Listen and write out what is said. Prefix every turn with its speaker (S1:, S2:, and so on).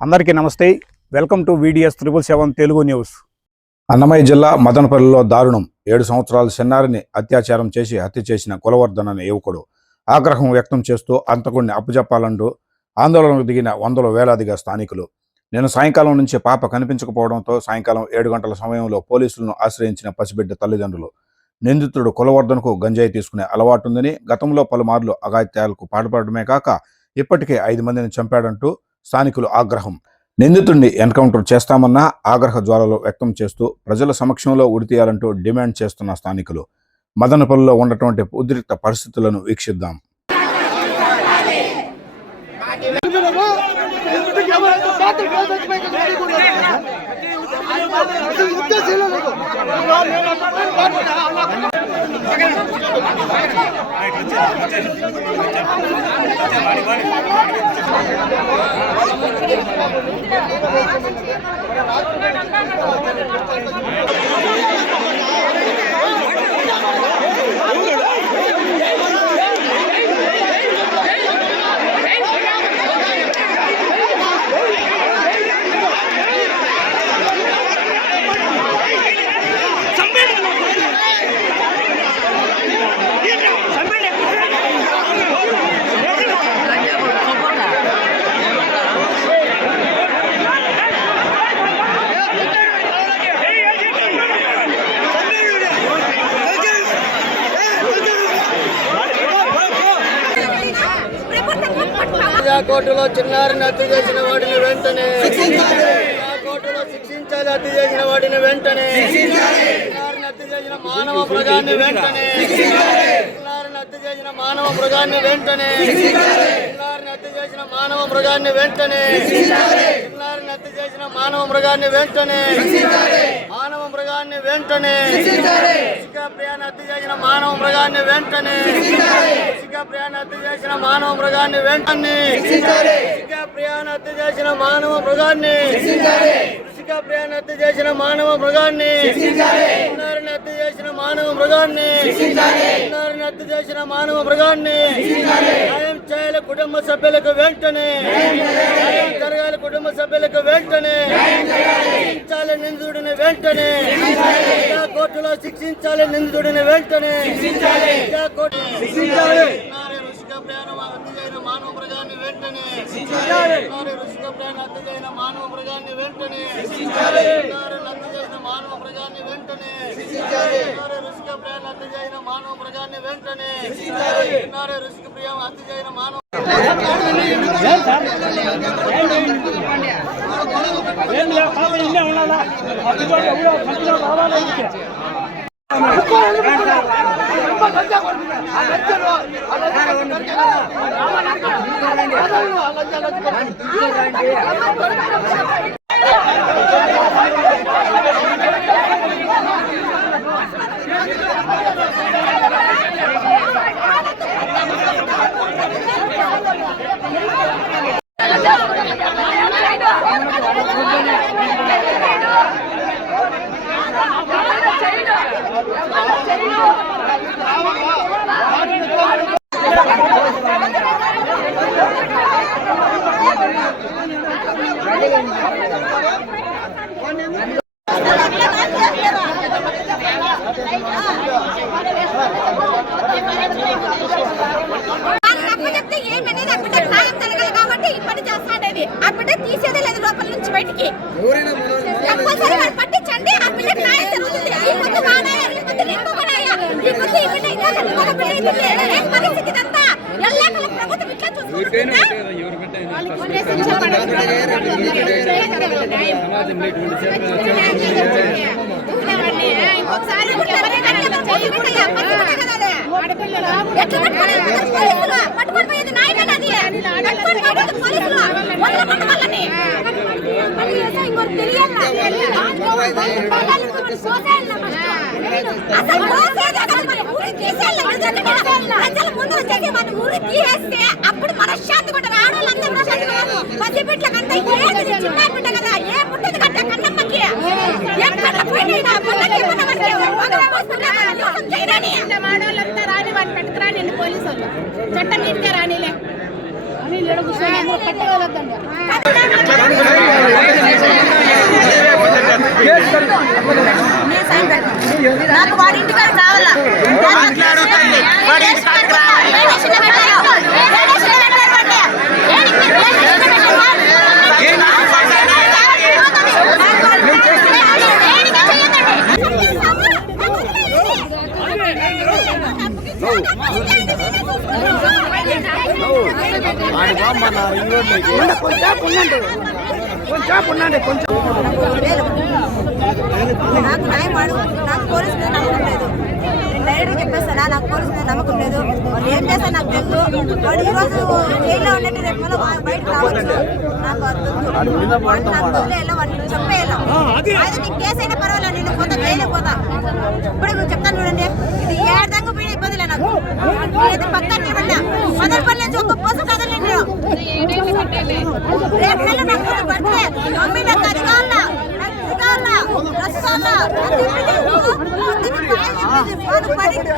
S1: అందరికీ నమస్తే. Welcome to VDS triple seven Telugu news. Annamayya జిల్లా మదనపల్లిలో దారుణం. ఏడు సంవత్సరాల చిన్నారిని అత్యాచారం చేసి హత్య చేసిన కులవర్ధన్ అనే యువకుడు ఆగ్రహం వ్యక్తం చేస్తూ అంతకుడిని అప్పజెప్పాలంటూ ఆందోళనకు దిగిన వందల వేలాదిగా స్థానికులు. నేను సాయంకాలం నుంచి పాప కనిపించకపోవడంతో సాయంకాలం ఏడు గంటల సమయంలో పోలీసులను ఆశ్రయించిన పసిబిడ్డ తల్లిదండ్రులు నిందితుడు కులవర్ధన్కు గంజాయి తీసుకునే అలవాటుందని గతంలో పలుమార్లు అగాత్యాలకు పాటుపడమే కాక ఇప్పటికే ఐదు మందిని చంపాడంటూ స్థానికులు ఆగ్రహం. నిందితుడిని ఎన్కౌంటర్ చేస్తామన్న ఆగ్రహ జ్వాలలు వ్యక్తం చేస్తూ ప్రజల సమక్షంలో ఉడితీయాలంటూ డిమాండ్ చేస్తున్న స్థానికులు. మదనపల్లిలో ఉన్నటువంటి ఉద్రిక్త పరిస్థితులను వీక్షిద్దాం.
S2: ప్రజా కోర్టులో చిన్నారిని హత్య చేసిన వాడిని వెంటనే. ఆ కోర్టులో శిక్షించాలి హత్య చేసిన వాడిని వెంటనే. చిన్నారిని హత్య చేసిన మానవ మృగాన్ని వెంటనే. చిన్నారిని హత్య చేసిన మానవ మృగాన్ని వెంటనే. చిన్నారిని హత్య చేసిన మానవ మృగాన్ని వెంటనే. చిన్నారిని హత్య చేసిన మానవ మృగాన్ని వెంటనే. ఆ మృగాన్ని వెంటనే. హత్య చేసిన మానవ మృగాన్ని వెంటనే. హత్య చేసిన మానవ మృగాన్ని వెంటనే. హత్య చేసిన మానవ మృగాన్ని. హత్య చేసిన మానవ మృగాన్ని. హత్య చేసిన మానవ మృగాన్ని. హత్య చేసిన మానవ మృగాన్ని. చేయాలి కుటుంబ సభ్యులకు వెంటనే. జరగాలి కుటుంబ సభ్యులకు వెంటనే. శిక్షించాలి నిందితుడిని వెంటనే. కోర్టులో శిక్షించాలి నిందితుడిని వెంటనే. ప్రయాణం హత్య చేయన మానవ మృగాన్ని వెంటనే. నారే రుషిక ప్రయాణం హత్య చేయన మానవ మృగాన్ని వెంటనే. నారే హత్య చేసిన మానవ మృగాన్ని వెంటనే. నారే రుషిక ప్రయాణం హత్య చేయన మానవ మృగాన్ని వెంటనే. నారే రుషిక ప్రియం హత్య చేయన మానవ
S3: ஏன்
S2: சார்? ஏங்களா பாவம் இல்லை அவனால அது எவ்வளோ கண்டிப்பாக வராது இருக்கு. Thank.
S3: అప్పచెప్తే ఏమనేది అప్పటి న్యాయం జరగాలి కాబట్టి ఈ పని చేస్తాడేది ఆ బిడ్డ తీసేదే లేదు లోపల నుంచి బయటికి కంపల్సరీ వాడు పట్టించండి ఆ బిడ్డకి న్యాయం జరుగుతుంది ఈ పొద్దు వాడాయా ఈ పొద్దు ఇంకొకడాయా ఈ పొద్దు ఈ బిడ్డ ఇంకా ఇంకొక బిడ్డ అవుతుంది ఏం పరిస్థితి ఇదంతా ఎల్లాకల ప్రభుత్వం ఇట్లా చూసుకుంటుందా ఇంకొకసారి ఎట్లా పట్టుకోలేదు పోలీసులు పట్టుకొని పోయేది నాయకుడు అప్పుడు మనశ్శాంతి కూడా ఆడవాళ్ళందరూ మనశ్శాంతి కాదు ఏది చిన్న బిడ్డ కదా ఏ పుట్టదు కట్ట కన్నమ్మకి ఎక్కడ పోయినా పొల్లకి ఏమన్నా మనకి మగ పోస్తున్నా మోసం చేయరని
S4: రాని వాడిని పెట్టుకురా నిన్ను పోలీసు వాళ్ళు చట్టం నీటిగా రానిలే.
S3: నాకు వాడి ఇంటికాడికి రావాలా వాడి ఇంటికాడికి రావాలి రేడియేషన్ పెట్టారు ఏడికి మీరు రేడియేషన్ పెట్టారు? ఏడికి
S4: నాకు న్యాయం వాడు నాకు పోలీసు మీద నమ్మకం లేదు నేను డైరెక్ట్గా చెప్పేస్తానా నాకు పోలీసు మీద నమ్మకం లేదు వాళ్ళు ఏం చేస్తారు నాకు తెలుసు వాడు ఈ రోజు జైల్లో ఉన్నట్టు రేపు మళ్ళీ బయటకు రావచ్చు నాకు వద్దు వాడు నాకు వదిలేయాలి వాడిని చెప్పేయాలి నీకు కేసు అయినా పర్వాలేదు నేను పోతా జైలు పోతా ఇప్పుడు ఇది ಆಗೋದಿಲ್ಲ ನಾವು. ಪಕ್ಕ ನೀವಲ್ಲ, ಮೊದಲ ಬರಲಿ ಒಪ್ಪಸು ಕದಲಿ ನೀವು ರೇಟ್ನೆಲ್ಲ ನಮ್ಗೆ ಬರ್ತದೆ ಒಮ್ಮೆ ನಂಗೆ ಅದಿಗಲ್ಲ ಸಿಗಲ್ಲ ರಸಲ್ಲ ಅದು ಪಡಿತು